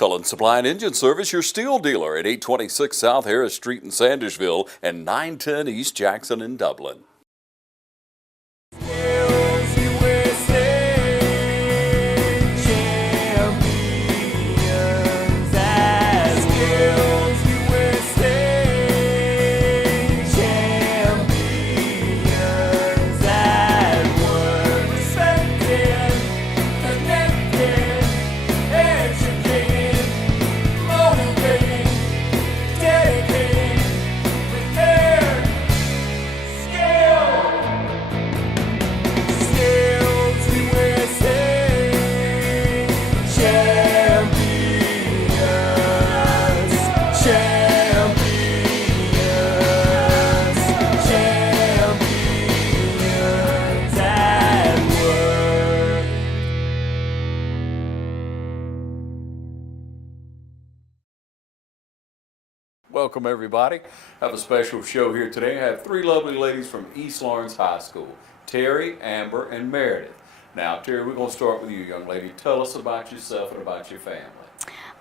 Cullen Supply and Engine Service, your steel dealer at 826 South Harris Street in Sandersville and 910 East Jackson in Dublin. Welcome everybody. I have a special show here today. I have three lovely ladies from East Lawrence High School, Terry, Amber, and Meredith. Now Terry, we're going to start with you, young lady. Tell us about yourself and about your family.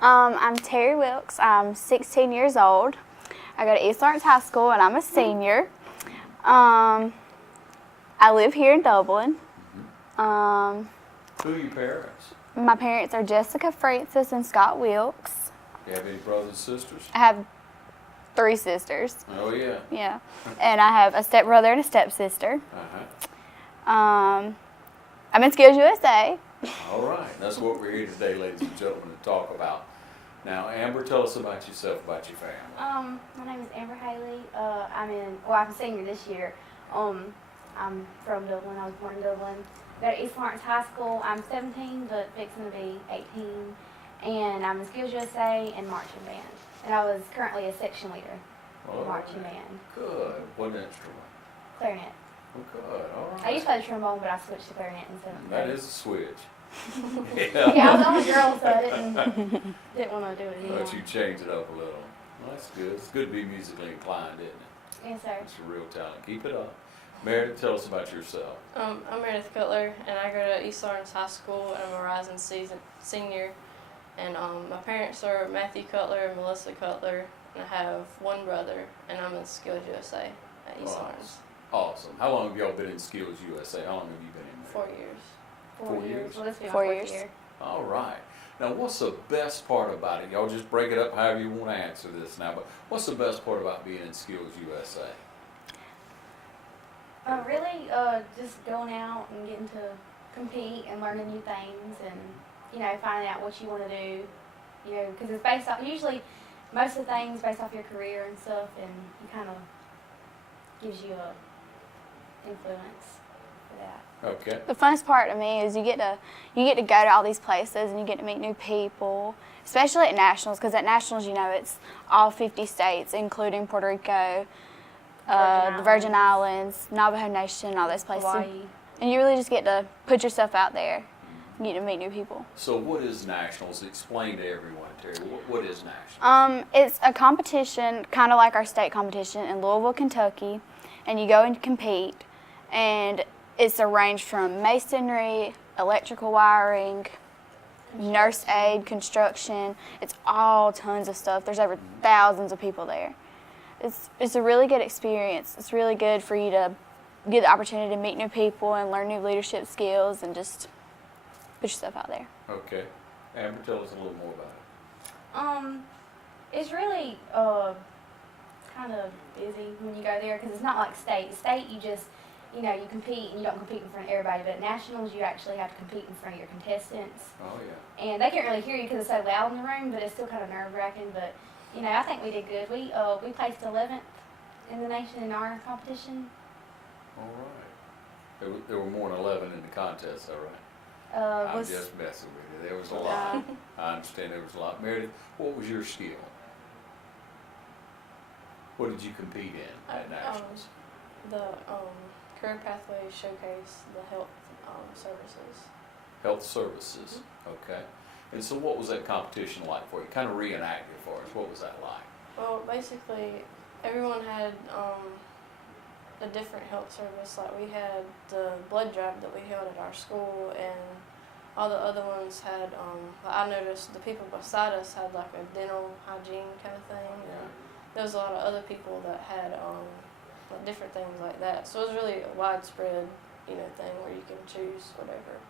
I'm Terry Wilkes. I'm 16 years old. I go to East Lawrence High School and I'm a senior. I live here in Dublin. Who are your parents? My parents are Jessica Francis and Scott Wilkes. Do you have any brothers and sisters? I have 3 sisters. Oh yeah. Yeah. And I have a stepbrother and a stepsister. I'm in SkillsUSA. All right. That's what we're here today, ladies and gentlemen, to talk about. Now, Amber, tell us about yourself, about your family. My name is Amber Haley. I'm a senior this year. I'm from Dublin. I was born in Dublin. Go to East Lawrence High School. I'm 17, but fixing to be 18. And I'm in SkillsUSA and marching band. And I was currently a section leader in marching band. Good. What instrument? Clarinet. Oh, good. All right. I used to play the trombone, but I switched to clarinet in 7th grade. That is a switch. Yeah, I was the only girl, so I didn't want to do it anymore. But you changed it up a little. Well, that's good. It's good to be musically inclined, isn't it? Yes, sir. It's a real talent. Keep it up. Meredith, tell us about yourself. I'm Meredith Cutler, and I go to East Lawrence High School, and I'm a rising senior. And my parents are Matthew Cutler and Melissa Cutler, and I have one brother, and I'm in SkillsUSA at East Lawrence. Awesome. How long have y'all been in SkillsUSA? How long have you been in there? 4 years. 4 years? Well, this will be my 4 4th years. year. All right. Now, what's the best part about it? Y'all just break it up however you want to answer this now, but what's the best part about being in SkillsUSA? Really, just going out and getting to compete and learning new things and, finding out what you want to do, because it's based off, usually most of the things based off your career and stuff, and it kind of gives you a influence for that. Okay. The funnest part to me is you get to go to all these places and you get to meet new people, especially at nationals, because at nationals, it's all 50 states, including Puerto Rico, the Virgin Islands, Navajo Nation, all those places. Hawaii. And you really just get to put yourself out there and get to meet new people. So what is nationals? Explain to everyone, Terry. What is nationals? It's a competition, kind of like our state competition in Louisville, Kentucky, and you go and compete, and it's a range from masonry, electrical wiring, nurse aid, construction. It's all tons of stuff. There's over thousands of people there. It's a really good experience. It's really good for you to get the opportunity to meet new people and learn new leadership skills and just put yourself out there. Okay. Amber, tell us a little more about it. It's really kind of busy when you go there because it's not like state. State, you just, you compete and you don't compete in front of everybody, but at nationals, you actually have to compete in front of your contestants. Oh, yeah. And they can't really hear you because it's so loud in the room, but it's still kind of nerve-wracking. But, I think we did good. We placed 11th in the nation in our competition. All right. There were more than 11 in the contest, all right? I'm just messing with you. There was a lot. I understand there was a lot. Meredith, what was your skill? What did you compete in at nationals? The career pathway showcase, the health services. Health services, okay. And so what was that competition like for you? Kind of reenact it for us. What was that like? Well, basically, everyone had a different health service. Like we had the blood drive that we held at our school, and all the other ones had, I noticed the people beside us had like a dental hygiene kind of thing. And there was a lot of other people that had like different things like that. So it was really a widespread, thing where you can choose whatever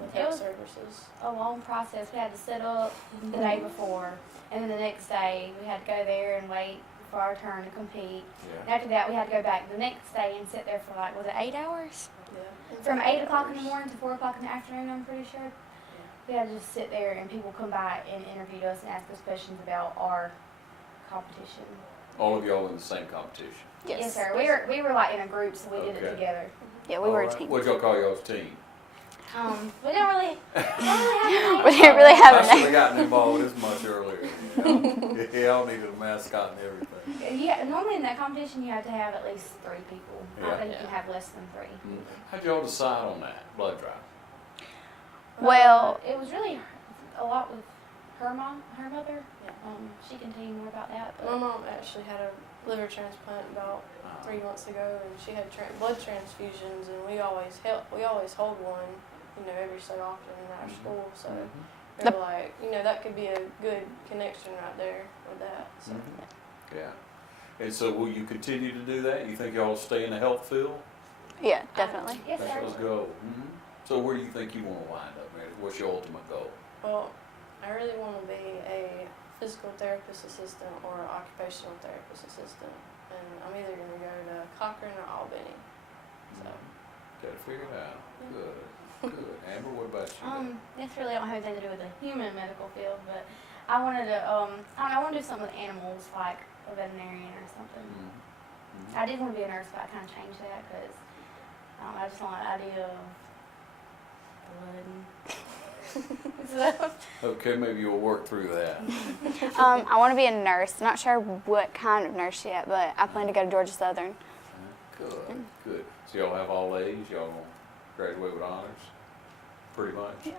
with It health was- services. A long process. We had to set up the day before, and then the next day we had to go there and wait for our turn to compete. And Yeah. after that, we had to go back the next day and sit there for like, was it 8 hours? Yeah. From 8 o'clock in the morning to 4 o'clock in the afternoon, I'm pretty sure. We had to just sit there and people come by and interview us and ask us questions about our competition. All of y'all in the same competition. Yes, sir. We were like in a group, so we did it Okay. together. Yeah, we were a All right. team. What'd y'all call y'all's team? We didn't really have We didn't really have I a should name. have gotten involved this much earlier. Y'all needed a mascot and everything. Yeah, normally in that competition you have to have at least 3 people. I Yeah. don't think you Yeah. can have less than 3. How'd y'all decide on that blood drive? Well, It was really a lot with her mother. Yeah. She can tell you more about that. My But mom actually had a liver transplant about 3 months ago, and she had blood transfusions, and we always hold one, every so often in our school. So they were like, that could be a good connection right there with that. So. Yeah. And so will you continue to do that? You think y'all will stay in the health field? yeah, definitely. yes, That's sir. y'all's goal. So where do you think you want to wind up, Meredith? What's your ultimate goal? Well, I really want to be a physical therapist assistant or occupational therapist assistant, and I'm either going to go to Cochran or Albany. So. Gotta figure it out. Good. Good. Amber, what about you? This really don't have anything to do with the human medical field, but I wanted to, I want to do something with animals, like a veterinarian or something. I did want to be a nurse, but I kind of changed that because I just don't like the idea of blood and stuff. Okay, maybe you'll work through that. I want to be a nurse. Not sure what kind of nurse yet, but I plan to go to Georgia Southern. Good. Good. So y'all have all A's? Y'all gonna graduate with honors? Pretty much?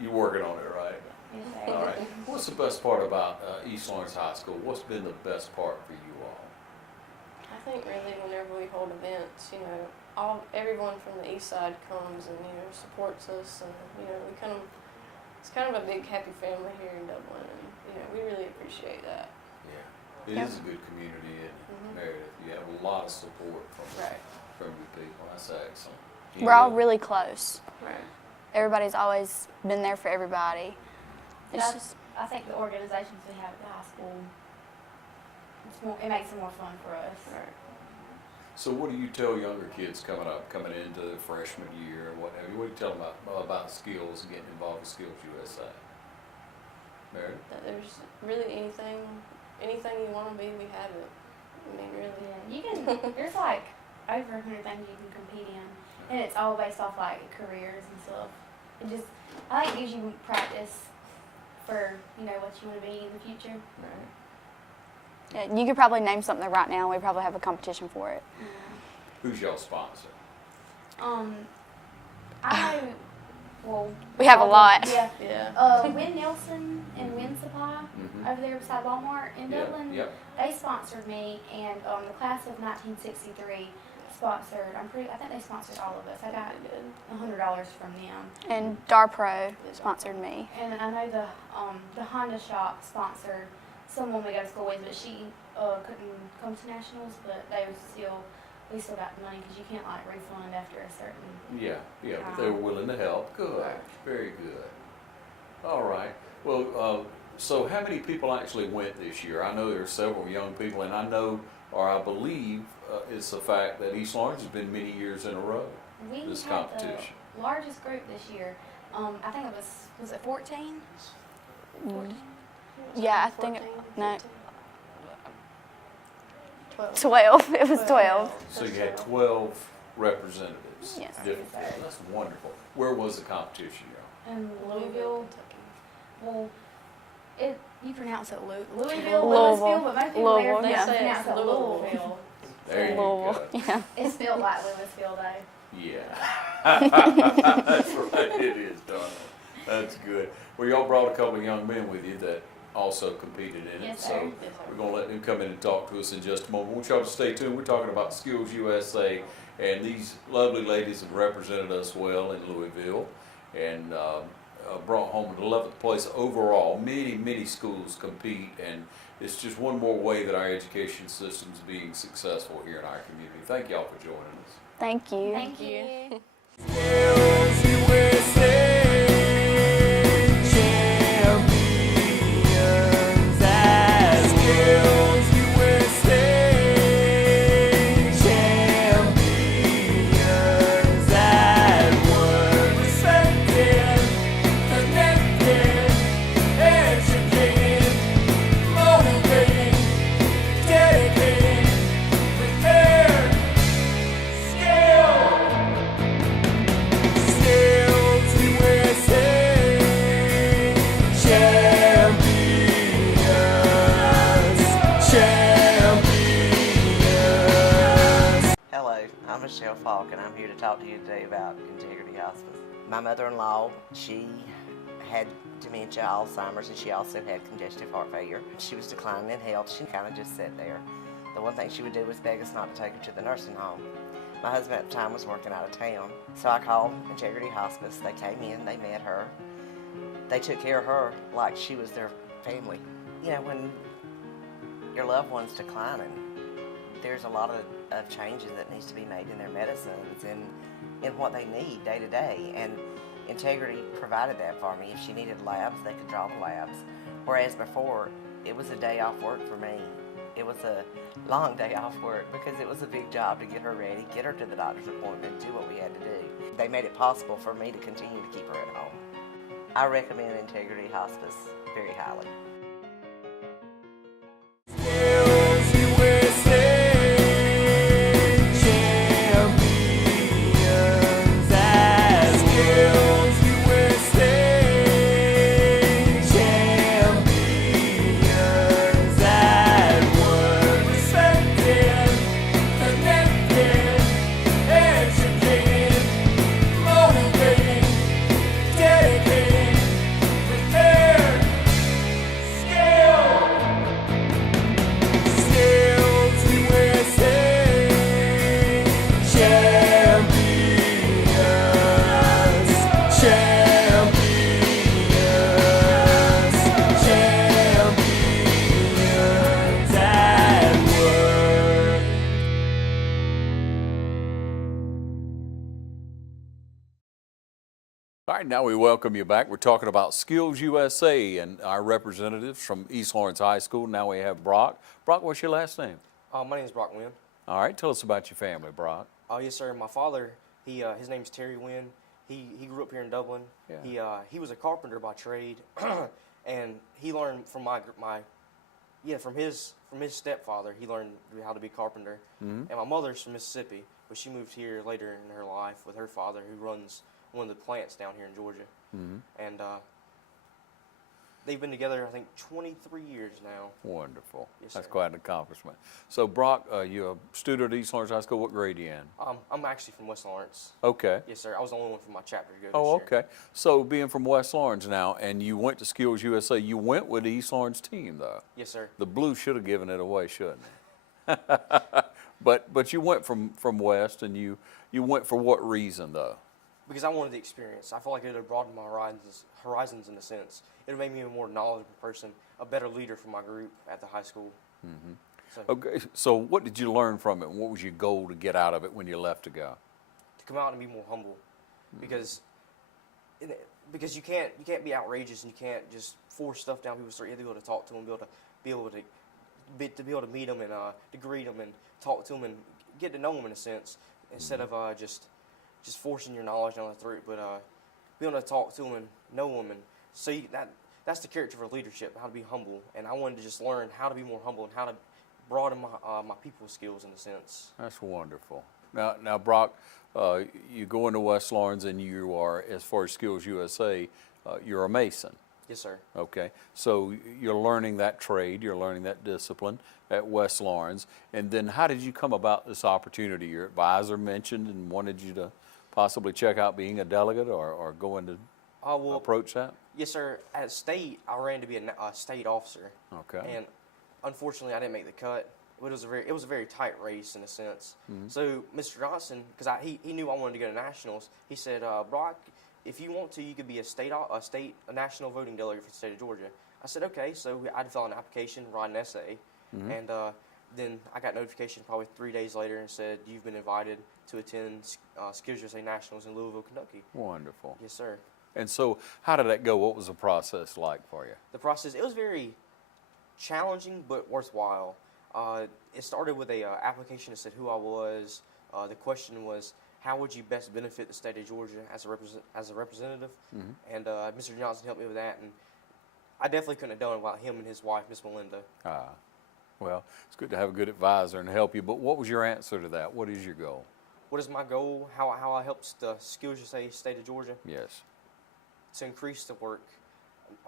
You're working on it, right? Yes, sir. All right. What's the best part about East Lawrence High School? What's been the best part for you all? I think really whenever we hold events, everyone from the east side comes and supports us, and it's kind of a big happy family here in Dublin, and we really appreciate that. Yeah. It Yep. is a good community in Mhm. Meredith. You have a lot of support Right. from your people. That's excellent. We're all really close. Right. Everybody's always been there for everybody. It's That's- just, I think the organizations we have at the high school, it makes it more fun for us. Right. So what do you tell younger kids coming into the freshman year, or whatever? What do you tell them about skills and getting involved with SkillsUSA? Meredith? That there's really anything you want to be, we have it. I mean, really. Yeah, you can. There's like over 100 things you can compete in, and it's all based off like careers and stuff. It just, I think, gives you practice for what you want to be in the future. Right. yeah, you could probably name something right now. We probably have a competition for it. Who's y'all sponsor? I know. Well, We have a all the- lot. Yeah. Yeah. Win Nelson and Win Supply over there beside Walmart in Dublin. Yep. They sponsored me, and the class of 1963 sponsored. I think they sponsored all of us. I got Really good. $100 from them. And Darpro sponsored me. And I know the Honda shop sponsored someone we go to school with, but she couldn't come to nationals. But we still got the money because you can't like refund after a certain. Yeah, but they were willing to help. Good, Right. very good. All right. Well, so how many people actually went this year? I know there are several young people, and I know, or I believe, it's the fact that East Lawrence has been many years in a row. We This had competition. the largest group this year. I think it was it 14? 14? Yeah, I think 14, no. 15. 12. 12. It was 12. So you had 12 representatives. Yes. Different. Yes, sir. That's wonderful. Where was the competition, y'all? In Louisville, Louisville. Kentucky. Well, you pronounce it Louisville, Louisville. Louisville, but most people there Louisville, yeah. pronounce it Louisville. Louisville. There you Louisville. go. Yeah. It's spelled like Louisville, though. Yeah. That's right, it is, Donna. That's good. Well, y'all brought a couple of young men with you that also competed in it. Yes, So sir. Yes, sir. we're gonna let them come in and talk to us in just a moment. I want y'all to stay tuned. We're talking about SkillsUSA, and these lovely ladies have represented us well in Louisville. and brought home an 11th place overall. Many schools compete, and it's just one more way that our education system is being successful here in our community. Thank y'all for joining us. Thank you. Thank you. And I'm here to talk to you today about Integrity Hospice. My mother-in-law, she had dementia, Alzheimer's, and she also had congestive heart failure. She was declining in health. She kind of just sat there. The one thing she would do was beg us not to take her to the nursing home. My husband at the time was working out of town, so I called Integrity Hospice. They came in, they met her. They took care of her like she was their family. You know, when your loved one's declining, there's a lot of changes that needs to be made in their medicines and in what they need day to day. And Integrity provided that for me. If she needed labs, they could draw the labs. Whereas before, it was a day off work for me. It was a long day off work because it was a big job to get her ready, get her to the doctor's appointment, do what we had to do. They made it possible for me to continue to keep her at home. I recommend Integrity Hospice very highly. All right, now we welcome you back. We're talking about SkillsUSA and our representatives from East Lawrence High School. Now we have Brock. Brock, what's your last name? My name is Brock Wynn. All right, tell us about your family, Brock. Yes, sir. My father, his name is Terry Wynn. He grew up here in Dublin. Yeah. He was a carpenter by trade, and he learned from from his stepfather. He learned how to be a carpenter. Mm-hmm. And my mother's from Mississippi, but she moved here later in her life with her father, who runs one of the plants down here in Georgia. Mm-hmm. And they've been together, I think, 23 years now. Wonderful. Yes, That's sir. quite an accomplishment. So, Brock, you're a student at East Lawrence High School. What grade are you in? I'm actually from West Lawrence. Okay. Yes, sir. I was the only one from my chapter to go Oh, this year. okay. So, being from West Lawrence now, and you went to SkillsUSA, you went with the East Lawrence team, though. Yes, sir. The Blues should have given it away, shouldn't it? But you went from West, and you went for what reason, though? Because I wanted the experience. I felt like it would have broadened my horizons in a sense. It would have made me a more knowledgeable person, a better leader for my group at the high school. Mm-hmm. So, Okay, so what did you learn from it? What was your goal to get out of it when you left to go? to come out and be more humble, because you can't be outrageous and you can't just force stuff down people's throat. You have to be able to talk to them, be able to meet them and to greet them and talk to them and get to know them in a sense, instead of just forcing your knowledge down their throat, but be able to talk to them and know them, and so that's the character of leadership, how to be humble. And I wanted to just learn how to be more humble and how to broaden my people skills in a sense. That's wonderful. Now, Brock, you go into West Lawrence and you are, as far as SkillsUSA, you're a mason. Yes, sir. Okay, so you're learning that trade, you're learning that discipline at West Lawrence, and then how did you come about this opportunity? Your advisor mentioned and wanted you to possibly check out being a delegate or go into approach that? Yes, sir. At state, I ran to be a state officer. Okay. And unfortunately, I didn't make the cut. It was a very tight race in a sense. Mm-hmm. So Mr. Johnson, because he knew I wanted to go to nationals, he said, Brock, if you want to, you could be a national voting delegate for the state of Georgia. I said, okay. So I'd fill out an application, write an essay, and then I got notification probably 3 days later and said, you've been invited to attend SkillsUSA Nationals in Louisville, Kentucky. Wonderful. Yes, sir. And so how did that go? What was the process like for you? The process, it was very challenging but worthwhile. It started with a application that said who I was. The question was, how would you best benefit the state of Georgia as a representative? And Mr. Johnson helped me with that, and I definitely couldn't have done it without him and his wife, Miss Melinda. Well, it's good to have a good advisor and help you, but what was your answer to that? What is your goal? What is my goal? How I help the SkillsUSA state of Georgia? Yes. To increase the work.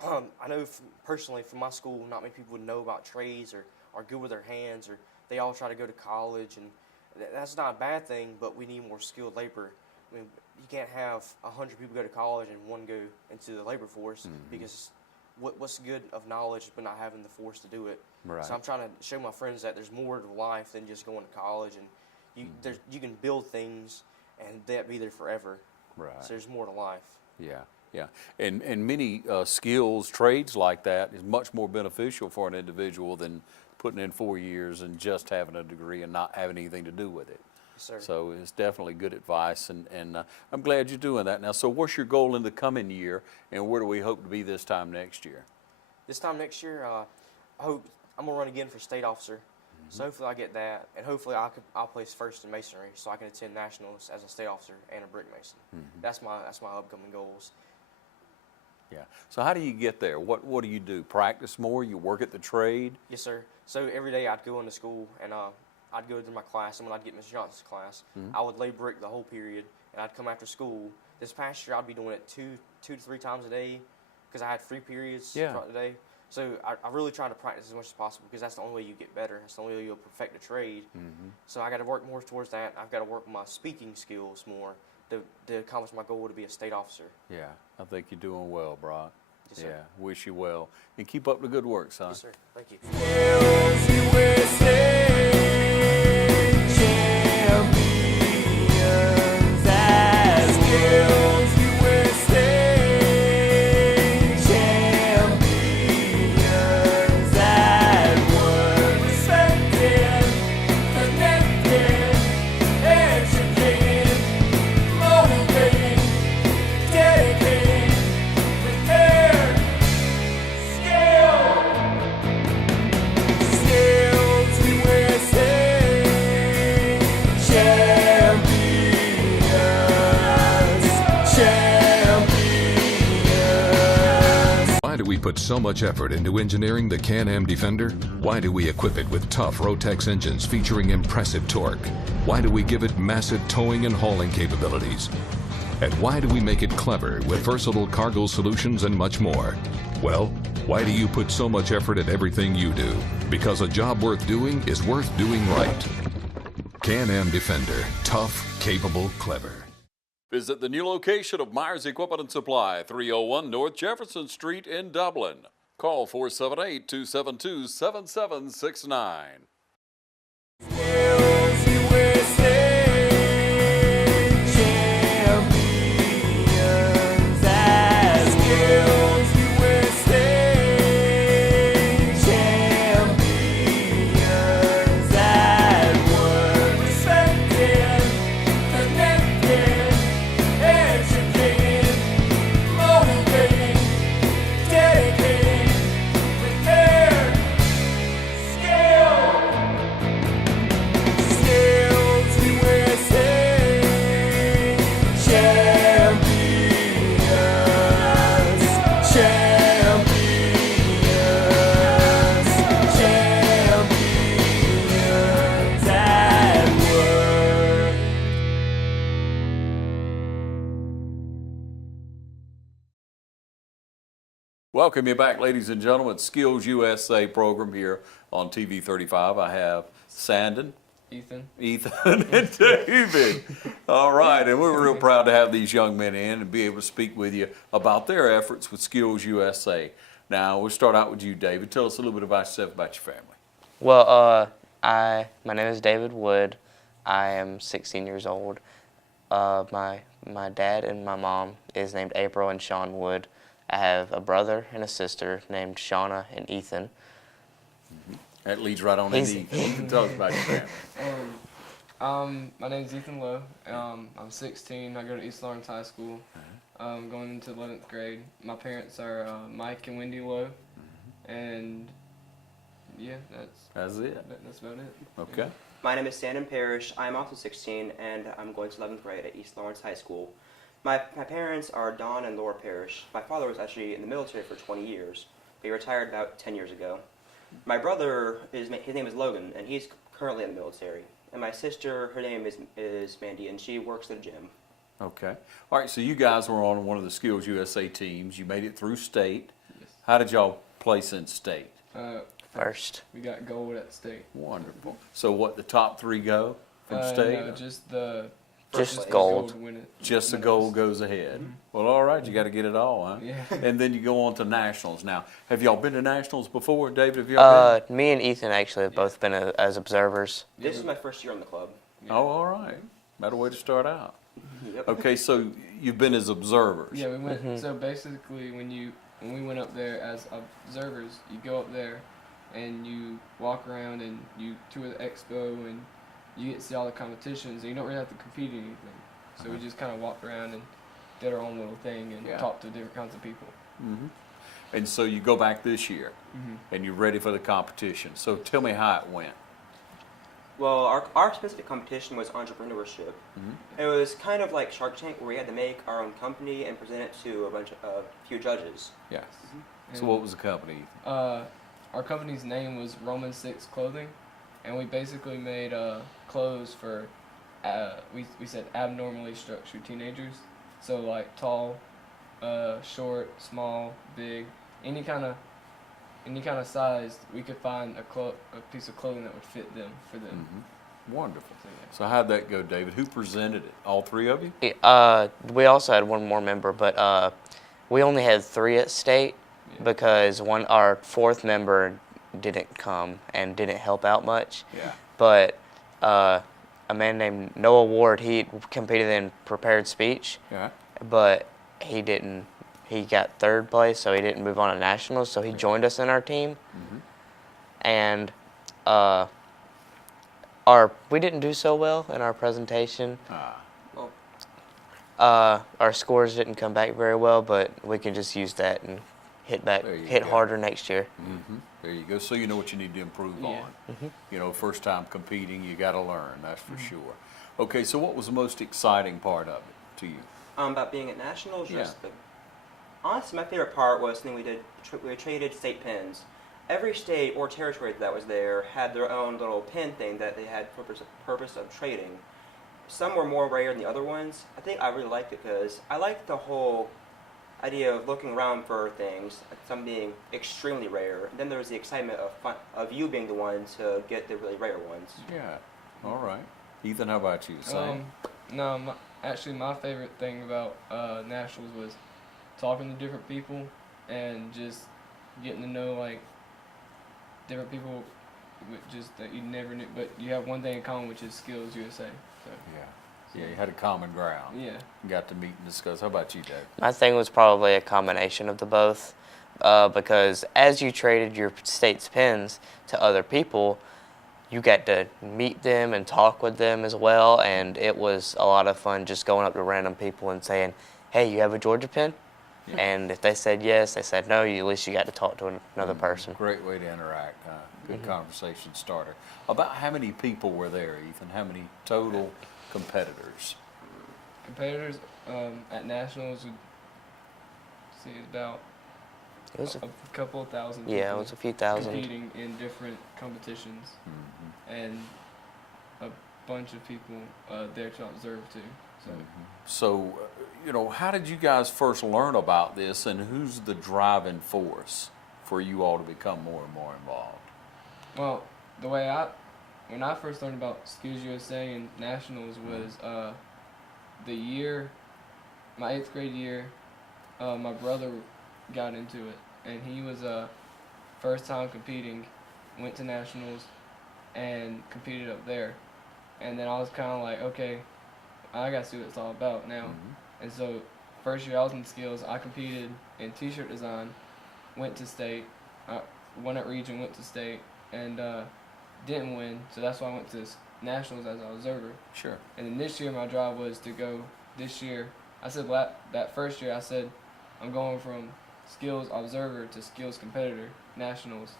I know personally from my school, not many people would know about trades or are good with their hands, or they all try to go to college, and that's not a bad thing, but we need more skilled labor. I mean, you can't have 100 people go to college and one go into the labor force, because what's good of knowledge but not having the force to do it. Right. So I'm trying to show my friends that there's more to life than just going to college, and you can build things and that be there forever. Right. So there's more to life. Yeah. Yeah, and many skills, trades like that is much more beneficial for an individual than putting in 4 years and just having a degree and not having anything to do with it. Yes, sir. So it's definitely good advice, and I'm glad you're doing that now. So what's your goal in the coming year, and where do we hope to be this time next year? This time next year, I hope I'm gonna run again for state officer. So hopefully I get that, and hopefully I'll place first in masonry, so I can attend nationals as a state officer and a brick mason. That's my upcoming goals. Yeah. So how do you get there? What do you do? Practice more? You work at the trade? Yes, sir. So every day I'd go into school, and I'd go to my class, and when I'd get Mr. Johnson's class, I would lay brick the whole period, and I'd come after school. This past year, I'd be doing it two to three times a day, because I had free periods throughout the day. So I really try to practice as much as possible, because that's the only way you get better. That's the only way you'll perfect a trade. So I got to work more towards that. I've got to work my speaking skills more to accomplish my goal to be a state officer. Yeah, I think you're doing well, Brock. Yes, sir. Yeah, wish you well. And keep up the good work, son. Yes, sir. Thank you. Why do we put so much effort into engineering the Can-Am Defender? Why do we equip it with tough Rotex engines featuring impressive torque? Why do we give it massive towing and hauling capabilities? And why do we make it clever with versatile cargo solutions and much more? Well, why do you put so much effort at everything you do? Because a job worth doing is worth doing right. Can-Am Defender. Tough, capable, clever. Visit the new location of Myers Equipment and Supply, 301 North Jefferson Street in Dublin. Call 478-272-7769. Welcome you back, ladies and gentlemen. Skills USA program here on TV 35. I have Sandon, Ethan, and David. All right, and we're real proud to have these young men in and be able to speak with you about their efforts with Skills USA. Now, we'll start out with you, David. Tell us a little bit about yourself, about your family. well, my name is David Wood. I am 16 years old. My dad and my mom is named April and Sean Wood. I have a brother and a sister named Shauna and Ethan. That leads right on into Ethan. Ethan, tell us about your family. My name's Ethan Lowe. I'm 16. I go to East Lawrence High School. Going into 11th grade. My parents are Mike and Wendy Lowe, and yeah, That's it. that's about it. Okay. My name is Sandon Parrish. I'm also 16, and I'm going to 11th grade at East Lawrence High School. My parents are Don and Laura Parrish. My father was actually in the military for 20 years. He retired about 10 years ago. My brother, his name is Logan, and he's currently in the military. And my sister, her name is Mandy, and she works at a gym. Okay. All right, so you guys were on one of the Skills USA teams. You made it through state. Yes. How did y'all place in state? First. We got gold at state. Wonderful. So what, the top 3 go from state? No, just the Just gold. win it. Just the gold goes ahead. Well, all right, you got to get it all, huh? Yeah. And then you go on to nationals. Now, have y'all been to nationals before, David? Have y'all been? Me and Ethan actually have both been as observers. This is my first year in the club. Oh, all right. Better way to start out. Yep. Okay, so you've been as observers. Yeah, we went. So basically, when we went up there as observers, you go up there, and you walk around and you tour the expo and you get to see all the competitions and you don't really have to compete in anything. So we just kind of walked around and did our own little thing and talked to different kinds of people. Mm-hmm. And so you go back this year and you're ready for the competition. So tell me how it went. Well, our specific competition was entrepreneurship. It was kind of like Shark Tank, where we had to make our own company and present it to a few judges. Yes. So what was the company? Our company's name was Roman 6 Clothing, and we basically made clothes for, we said abnormally structured teenagers. So like tall, short, small, big, any kind of size, we could find a piece of clothing that would fit them for them. Wonderful. So, yeah. So how'd that go, David? Who presented it? All 3 of you? We also had one more member, but we only had 3 at state because our 4th member didn't come and didn't help out much. Yeah. But a man named Noah Ward, he competed in prepared speech, Yeah. but he didn't. He got 3rd place, so he didn't move on to nationals. So he joined us in our team, and we didn't do so well in our presentation. Our scores didn't come back very well, but we can just use that and hit harder next year. There you go. So you know what you need to improve on. You know, first time competing, you got to learn. That's for sure. Okay, so what was the most exciting part of it to you? About being at nationals, honestly, my favorite part was something we did. We traded state pins. Every state or territory that was there had their own little pin thing that they had purpose of trading. Some were more rare than the other ones. I think I really liked it because I liked the whole idea of looking around for things, some being extremely rare. And then there was the excitement of you being the one to get the really rare ones. Yeah. All right. Ethan, how about you? Same? No, actually my favorite thing about nationals was talking to different people and just getting to know like different people just that you never knew, but you have one thing in common, which is SkillsUSA. So Yeah, you had a common ground. yeah. You got to meet and discuss. How about you, Dave? My thing was probably a combination of the both, because as you traded your state's pins to other people, you got to meet them and talk with them as well, and it was a lot of fun just going up to random people and saying, hey, you have a Georgia pin? Yeah. And if they said yes, they said no, at least you got to talk to another person. Great way to interact. Good conversation starter. About how many people were there, Ethan? How many total competitors? Competitors at nationals would see about It was a couple of thousand. yeah, it people was a few thousand. competing in different competitions, and a bunch of people there to observe too. So. So, you know, how did you guys first learn about this, and who's the driving force for you all to become more and more involved? Well, when I first learned about SkillsUSA and nationals was the year, my 8th grade year, my brother got into it, and he was first time competing, went to nationals, and competed up there, and then I was kind of like, okay, I got to see what it's all about now. And so, first year I was in skills, I competed in t-shirt design, went to state, won at region, went to state, and didn't win. So that's why I went to nationals as an observer. Sure. And then this year my drive was to go. This year, I said that first year I said I'm going from skills observer to skills competitor nationals,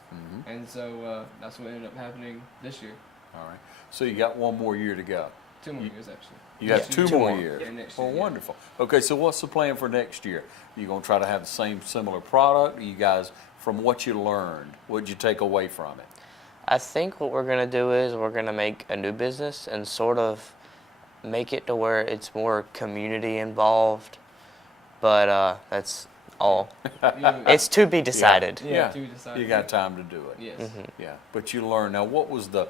and so that's what ended up happening this year. All right. So you got one more year to go. 2 more years actually. You got two more years. Yeah, next Well, year, yeah. wonderful. Okay, so what's the plan for next year? You gonna try to have the same similar product? You guys, from what you learned, what'd you take away from it? I think what we're going to do is we're going to make a new business and sort of make it to where it's more community involved, but that's all. It's to be decided. Yeah, to be decided. You got time to do it. Yes. Yeah, but you learn. Now, what was the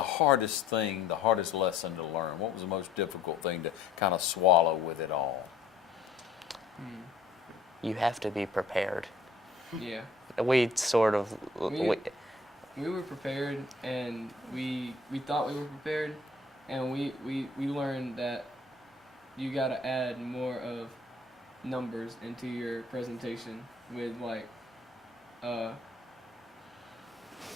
hardest thing, the hardest lesson to learn? What was the most difficult thing to kind of swallow with it all? You have to be prepared. Yeah. We sort of... We were prepared, and we thought we were prepared, and we learned that you got to add more of numbers into your presentation with like how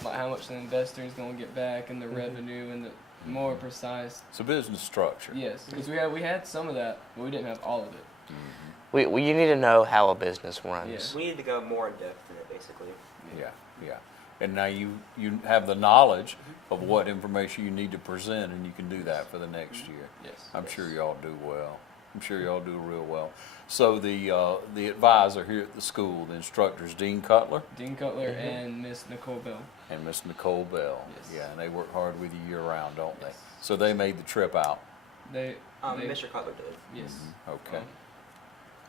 much the investor is going to get back and the revenue and the more precise. It's a business structure. Yes, because we had some of that, but we didn't have all of it. You need to know how a business runs. Yeah. We need to go more in depth in it, basically. Yeah. And now you have the knowledge of what information you need to present, and you can do that for the next year. Yes. I'm sure y'all do well. I'm sure y'all do real well. So the advisor here at the school, the instructors, Dean Cutler Dean Cutler and Miss Nicole Bell. and Miss Nicole Bell. Yes. Yeah, and they work hard with you year round, don't Yes. they? So they made the trip out. They Mr. Cutler did. Yes. Okay.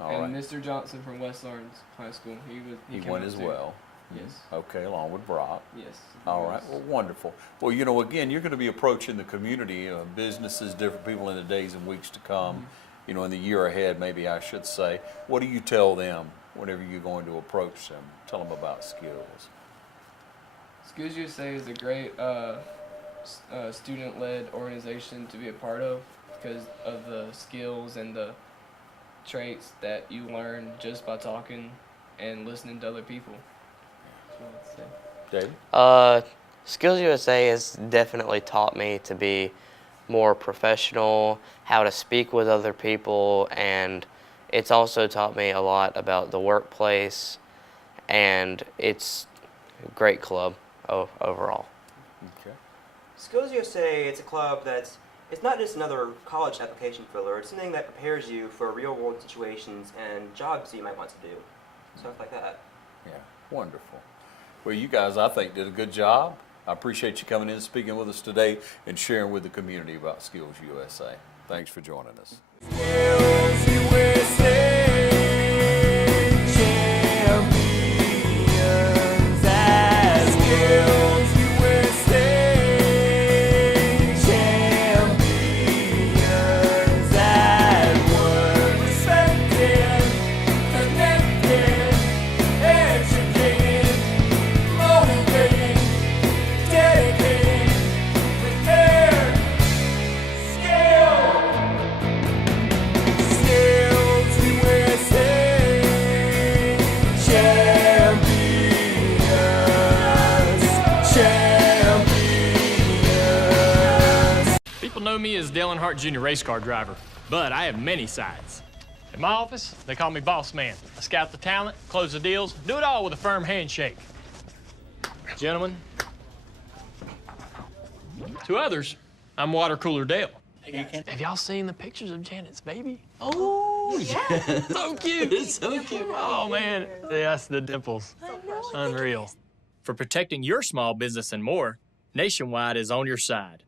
All And right. Mr. Johnson from West Lawrence High School, He came went up as too. well. Yes. Okay, along with Brock. Yes. All right, well, wonderful. Well, you know, again, you're going to be approaching the community, businesses, different people in the days and weeks to come, you know, in the year ahead, maybe I should say. What do you tell them whenever you're going to approach them? Tell them about Skills. SkillsUSA is a great student-led organization to be a part of because of the skills and the traits that you learn just by talking and listening to other people. That's what I'd say. David? SkillsUSA has definitely taught me to be more professional, how to speak with other people, and it's also taught me a lot about the workplace, and it's a great club overall. Okay. SkillsUSA, it's a club it's not just another college application filler. It's something that prepares you for real-world situations and jobs you might want to do, stuff like that. Yeah, wonderful. Well, you guys, I think, did a good job. I appreciate you coming in and speaking with us today and sharing with the community about SkillsUSA. Thanks for joining us. People know me as Dale Earnhardt Jr. race car driver, but I have many sides. In my office, they call me Boss Man. I scout the talent, close the deals, do it all with a firm handshake. Gentlemen, to others, I'm Water Cooler Dale. Have y'all seen the pictures of Janet's baby? Oh, yeah. So cute. It's so cute. Oh, man. Yes, the dimples. Unreal. For protecting your small business and more, Nationwide is on your side.